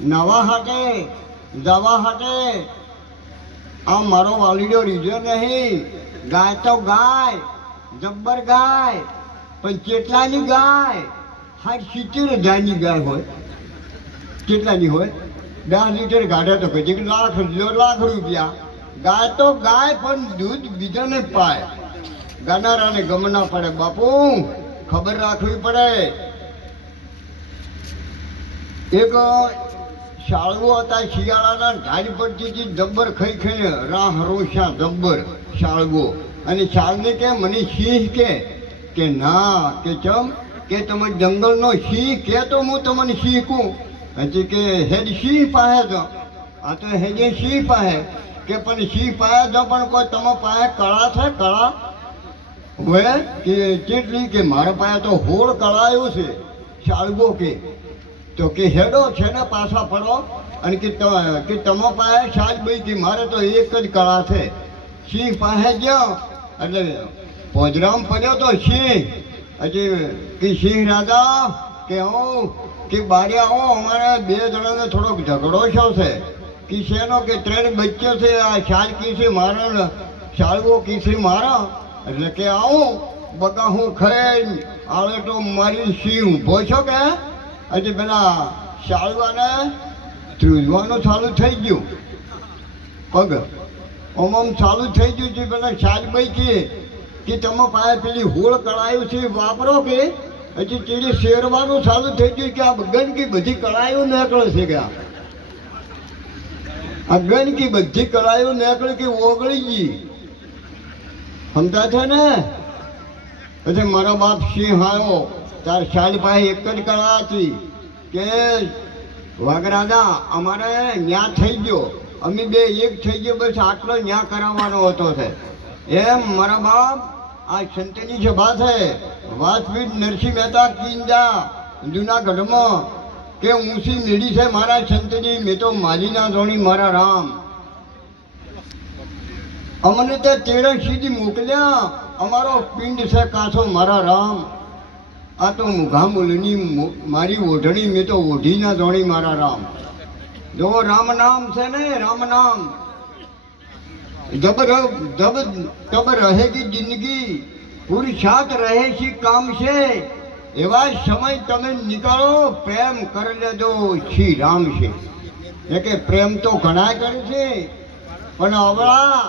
નવા હાટે દવા હાટે આ મારો વાલીડો રીઝો નહીં. ગાય તો ગાય, જબ્બર ગાય, પણ કેટલાની ગાય? 70,000ની ગાય હોય. કેટલાની હોય? 10 લીટર ગાઢે તો કદી લાખ રૂપિયા. ગાય તો ગાય, પણ દૂધ બીજાને પાય. ગાનારાને ગમ ના પડે બાપુ, ખબર રાખવી પડે. એક શાળવો હતા શિયાળાના, ઢાળ પડતી જબ્બર ખાઈ ખાઈને રાહ રોશા જબ્બર શાળવો. અને શાળને કે મને સિંહ કે ના, કે ચમ કે તમે જંગલનો સિંહ કે તો હું તમને શીખું. હજી કે હેડ સિંહ પાસે જો. આ તો હેજે સિંહ પાસે કે પણ સિંહ પાસે જો, પણ કોઈ તમે પાસે કળા છે? કળા હોય કે કેટલી? કે મારા પાસે તો હોળ કળાયું છે. શાળવો તો કે હેડો છે ને પાછા પડો અને કે તમે પાસે શાજ ભાઈ કે મારે તો એક જ કળા છે. સિંહ પાસે ગયો એટલે પોજરામ પડ્યો તો સિંહ. હજી કે સિંહ રાજા કે હું કે બારે આવો, અમારે 2 જણાને થોડોક ઝઘડો છો છે. કે શેનો? કે 3 બચ્ચો છે. આ શાજ કીસી મારા, શાળવો કીસી મારા. એટલે કે આવું બકા હું ખાઈ આવે તો મારી સિંહ ઊભો છો કે? હજી પેલા શાળવાને ધ્રુજવાનું ચાલુ થઈ ગયું. પગ ઓમ ચાલુ થઈ ગયું છે. પેલા શાજભાઈ કે તમે પાસે પેલી હોળ કળાયું છે વાપરો કે? હજી ચીડી શેરવાનું ચાલુ થઈ ગયું કે આ ગંદકી બધી કળાયું નીકળે છે કે આ ગંદકી બધી કળાયું નીકળે કે ઓગળી ગઈ. સમજા છે ને? પછી મારા બાપ સિંહ આવ્યો. તાર શાજ પાસે એક જ કળા હતી કે વાઘરાજા અમારે ન્યા થઈ ગયો, અમે 2 એક થઈ ગયો, બસ આટલો ન્યા કરાવવાનો હતો છે. એમ મારા બાપ આ સંતની સભા છે વાસપીઠ નરસિંહ મહેતા કિંજા જુનાગઢમાં કે ઊંચી મેળી છે મારા સંતની. મેં તો માલીના ધોણી મારા રામ. અમને તે તેરસ સીધી મોકલ્યા. અમારો પિંડ છે કાછો મારા રામ. આ તો મુઘા મૂલની મારી ઓઢણી, મેં તો ઓઢીના ધોણી મારા રામ. જો રામ નામ છે ને, રામ નામ જબ રહેગી જિંદગી, પુરુષાર્થ રહે શી કામ છે. એવા સમય તમે નીકાળો, પ્રેમ કરી લેજો શ્રી રામ છે. એ કે પ્રેમ તો ઘણા કરે છે, પણ અવળા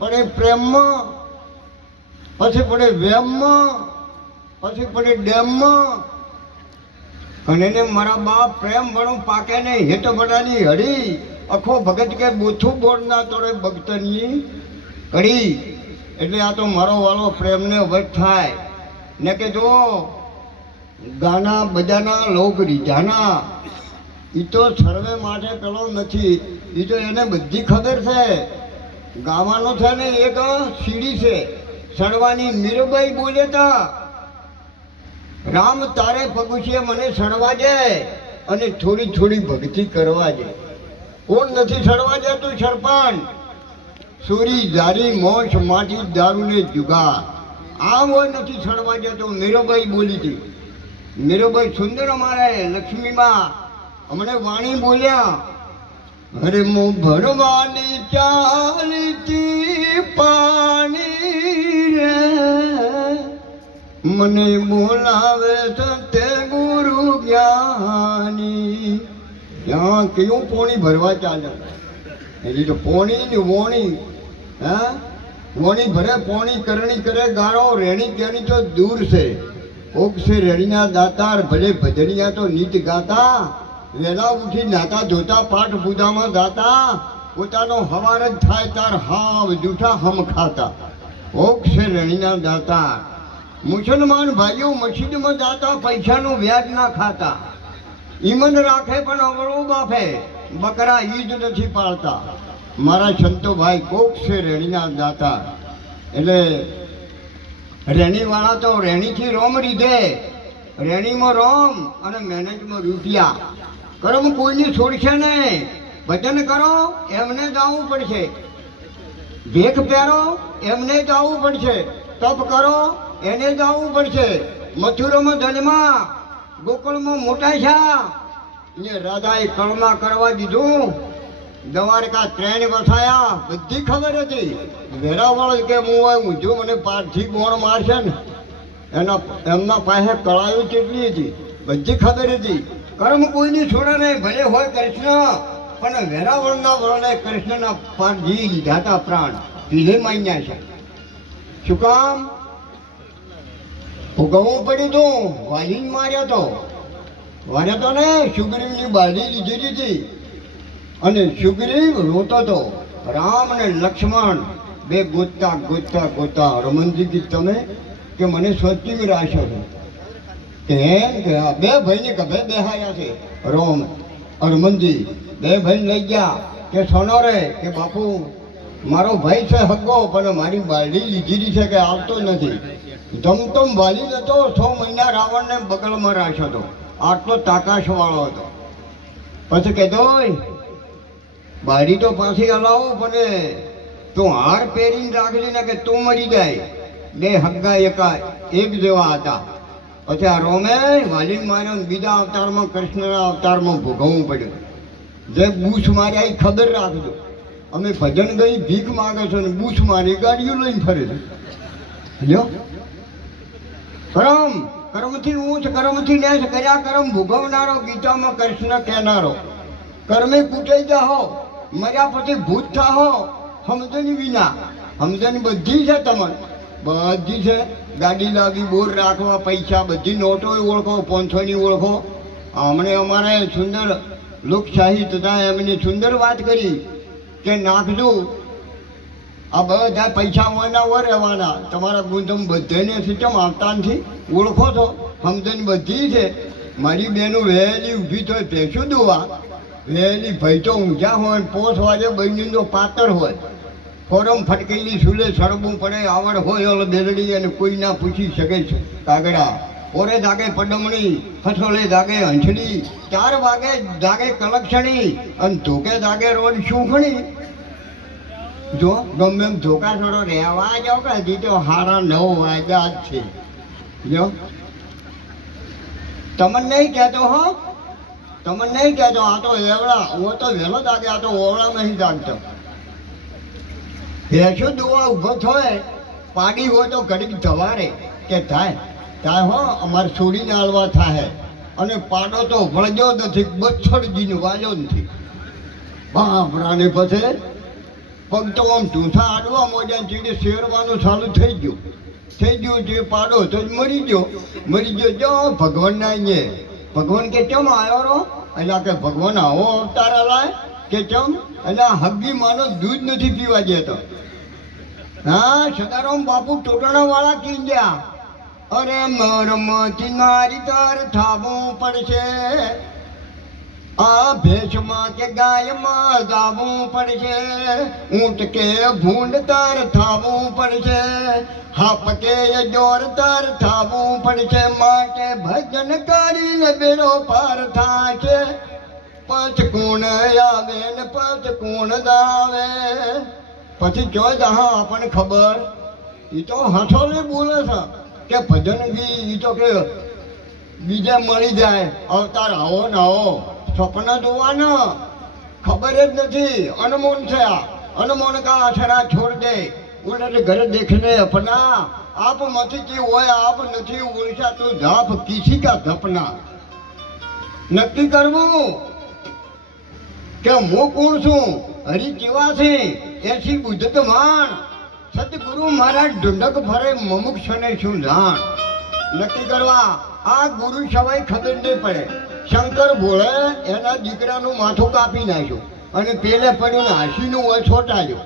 પડે પ્રેમમાં, પછી પડે વેમમાં, પછી પડે ડેમમાં. અને મારા બાપ પ્રેમ ભણું પાકે ને હેઠ બધાની હડી. અખો ભગત કે બોથું બોર ના તોડે ભક્તની કડી. એટલે આ તો મારો વાળો પ્રેમને વધ થાય ને. કે જો ગાના બજાના લોક રીઝાના એ તો સર્વે માટે પેલો નથી. એ તો એને બધી ખબર છે. ગાવાનો છે ને એક સીડી છે સડવાની. મીરબાઈ બોલે તા રામ તારે પગુચીએ મને સડવા જાય અને થોડી થોડી ભક્તિ કરવા જાય. કોણ નથી સડવા જતું? સરપંચ સુરી જારી મોશ માટી દારૂ ને જુગાર. આ હોય નથી સડવા જતો. મીરાબાઈ બોલી હતી. મીરાબાઈ સુંદર અમારે લક્ષ્મીમાં હમણે વાણી બોલ્યા. અરે મો ભરવાની ચાલતી પાણી રે, મને બોલાવે તે ગુરુ જ્ઞાની. ત્યાં કેવું પોણી ભરવા ચાલે? એની તો પોણી ને વોણી. હા, વોણી ભરે, પોણી કરણી કરે, ગાળો રેણી કેણી તો દૂર છે. કોક છે રેણીના દાતાર, ભલે ભજનિયા તો નીત ગાતા, વેલા ઉઠી નાતા ધોતા પાઠ પૂજામાં જાતા, પોતાનો હવાર જ થાય તાર હાવ જૂઠા હમ ખાતા. કોક છે રેણીના દાતાર. મુસલમાન ભાઈઓ મસ્જિદમાં જાતા, પૈસાનું વ્યાજ ના ખાતા. ઈમન રાખે પણ અવળું બાફે, બકરા ઈદ નથી પાળતા. મારા સંતો ભાઈ કોક છે રેણીના દાતા. એટલે રેણીવાળા તો રેણીથી રોમ રીધે. રેણીમાં રોમ અને મહેનતમાં રૂપિયા. કર્મ કોઈની છોડશે નહીં. ભજન કરો એમને જ આવવું પડશે. ભેખ પહેરો એમને જ આવવું પડશે. તપ કરો એને જ આવવું પડશે. મથુરામાં જન્મા, ગોકુળમાં મોટા થયા, ને રાધાએ કળમાં કરવા દીધું. દ્વારકા ટ્રેન વસાયા, બધી ખબર હતી. વેરાવળ કે હું જો મને પારથી ગોણ મારશે ને એમના પાસે કળાયું કેટલી હતી બધી ખબર હતી. કર્મ કોઈની છોડે નહીં, ભલે હોય કૃષ્ણ, પણ વેરાવળના વરણે કૃષ્ણના પારજી લીધા હતા પ્રાણ, પીલે માન્યા છે. શું કામ? ભોગવવું પડ્યું હતું, વાલીને માર્યો તો. માર્યો તો ને સુગ્રીવની બાળી લીધેલી હતી અને સુગ્રીવ રોતો હતો. રામ અને લક્ષ્મણ બે ગોતતા ગોતતા ગોતતા હનુમાનજી કી તમે કે મને સ્વસ્તિક રાશો છો એમ કે બે ભાઈને કભે બેહાયા છે. રોમ હનુમાનજી બે ભાઈ લઈ ગયા કે સોનો રે કે બાપુ મારો ભાઈ છે હગ્ગો, પણ મારી બાળી લીધેલી છે કે આવતો નથી. ધમધમ વાલી હતો, 6 મહિના રાવણને બગલમાં રાખ્યો હતો. આટલો તાકાશવાળો હતો. પછી કહેતો બાળી તો પાછી હલાવો, પણ તું હાર પહેરીને રાખજે ને કે તું મરી જાય. બે હગ્ગા એકા એક જેવા હતા. પછી આ રોમે વાલીને માર્યો, બીજા અવતારમાં કૃષ્ણના અવતારમાં ભોગવવું પડ્યું. જે બૂછ માર્યા એ ખબર રાખજો. અમે ભજન ગઈ ભીખ માગે છો ને બૂછ મારી ગાડીઓ લઈને ફરે છે. જો કર્મ, કર્મથી ઊંચ કર્મથી નેસ કર્યા કર્મ ભોગવનારો, ગીતામાં કૃષ્ણ કહેનારો. કર્મે કૂટાઈ જાહો, મર્યા પછી ભૂત થાહો, સમજણ વિના. સમજણ બધી છે, તમને બધી છે. ગાડી લાવી, બોર રાખવા, પૈસા, બધી નોટો ઓળખો, 500ની ઓળખો. હમણે અમારે સુંદર લોકશાહી તથા એમની સુંદર વાત કરી કે નાખજો આ બધા પૈસા હોયના હોય રહેવાના. તમારા ગુંદમ બધાને સિસ્ટમ આવતા નથી, ઓળખો છો, સમજણ બધી છે. મારી બેનો વહેલી ઊભી થાય ભેંસો દોવા, વહેલી ભાઈ તો ઊંઝા હોય, પોસ વાગે બહેનીનો પાતળ હોય, ફોરમ ફટકેલી સુલે સળગવું પડે, આવડ હોય ઓલ બેલડી અને કોઈ ના પૂછી શકે છે. કાગડા ઓરે જાગે પડમણી, ફસોલે જાગે હંસડી, 4 વાગે જાગે કલક્ષણી અને ધોકે જાગે રોજ શૂંખણી. જો ગમે એમ ધોકા થોડો રહેવા જાઓ કે હજી તો હારા 9 વાગ્યા જ છે. જો તમને નહીં કહેતો હો, તમને નહીં કહેતો. આ તો એવડા, હું તો વહેલો જાગે, આ તો ઓવડા નહીં જાગતો. ભેંસો દોવા ઊભો થાય, પાડી હોય તો ઘડીક ધવારે કે થાય હો અમારે છોડીને આલવા થાય. અને પાડો તો વળગ્યો નથી, બચ્છડજીને વાજો નથી. બાપરાને પછી પગ તો આમ ઢૂંસા આડવા મોજા ચીડે શેરવાનું ચાલુ થઈ ગયું. જે પાડો તો જ મરી ગયો. જો ભગવાનના અહીંયા ભગવાન કે ચમ આવ્યો રો, એટલે કે ભગવાન આવો અવતાર લાય કે ચમ, એટલે હગ્ગી માનો દૂધ નથી પીવા જતો. હા, સદારામ બાપુ ટોટાણા વાળા કી ગયા, અરે મરમથી મારી તાર થાવું પડશે, આ ભેંસમાં કે ગાયમાં ગાવું પડશે, ઊંટ કે ભૂંડ તાર થાવું પડશે, હાપ કે જોર તાર થાવું પડશે, માટે ભજન કરીને બેડો પાર થાશે. પછ કોણ આવે ને પછ કોણ દાવે, પછી જોઈ હા આપણને ખબર. એ તો હસોને બોલે છે કે ભજન બી એ તો કે બીજે મળી જાય, અવતાર આવો ને આવો. સપના જોવાના ખબર જ નથી, અનમોન છે. આ અનમોન કા અસરા છોડ દે, ઉલટ ઘરે દેખને અપના. આપ મથી કે હોય આપ નથી ઓળખા તો ઝાપ કિસી કા ધપના. નક્કી કરવું કે હું કોણ છું, હરી કેવા છે, એસી બુદ્ધત માણ. સતગુરુ મહારાજ ઢુંઢક ફરે, મમુક્ષને શું જાણ. નક્કી કરવા આ ગુરુ સવાય ખબર નહીં પડે. શંકર ભોળે એના દીકરાનું માથું કાપી નાખ્યું અને પેલે પડ્યું ને હાંસીનું હોય છોટાયું,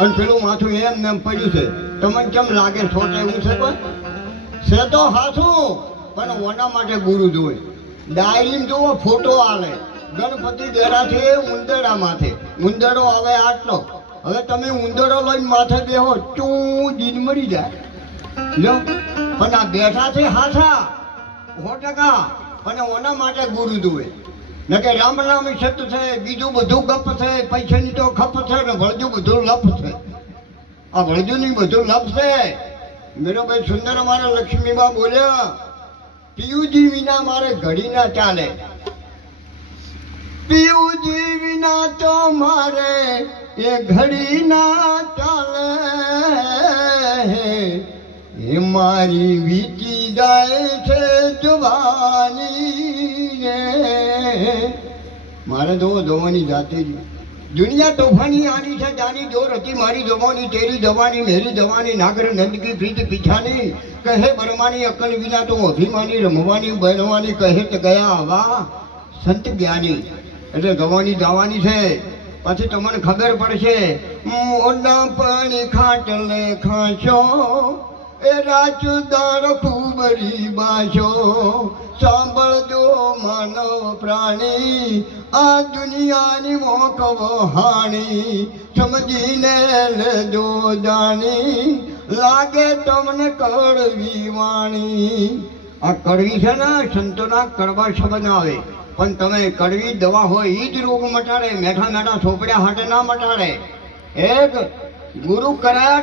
અને પેલું માથું એમ પડ્યું છે. તમને કેમ લાગે છોટે એવું છે? કોઈ છે તો હાથું, પણ ઓના માટે ગુરુ જોઈ. ડાયરીમાં જુઓ ફોટો આવે, ગણપતિ બેરા છે ઉંદરડા માથે, ઉંદરડો આવે આટલો. હવે તમે ઉંદરડો લઈને માથે બેહો, ચૂ દીન મરી જાય. લો, પણ આ બેઠા છે હાથા 100%, પણ ઓના માટે ગુરુ જોવે. ન કે રામ નામ સત છે, બીજું બધું ગપ છે, પૈસાની તો ખપ છે ને વળજું બધું લપ છે. આ વળજુની બધું લપ છે. મેરો ભાઈ સુંદર અમારા લક્ષ્મીબા બોલ્યા, પિયુજી વિના મારે ઘડી ના ચાલે. પિયુજી વિના તો મારે એ ઘડી ના ચાલે, એ મારી વીતી જાય છે જવાની રે. મારે જોવાની જાતે જ દુનિયા તોફાની આની છે જાની જોર હતી મારી જવાની તેરી જવાની મેરી જવાની નાગર નંદકી પ્રીત પીછાની કહે બરમાની અકલ વિના તો અભિમાની રમવાની બનવાની કહે તો ગયા આવા સંત જ્ઞાની. એટલે જવાની જવાની છે. પછી તમને ખબર પડશે મોઢા પાણી ખાટલે ખાશો એ રાજદાર ખુબરી બાશો. સાંભળજો માનવ પ્રાણી આ દુનિયાની મોક વહાણી, સમજીને લેજો જાણી લાગે તમને કડવી વાણી. આ કડવી છે ને સંતોના કડવા શબ્દ આવે, પણ તમે કડવી દવા હોય એ જ રોગ મટાડે, મેઠા મેઠા સોપડ્યા હાટે ના મટાડે. એક ગુરુ કરાયા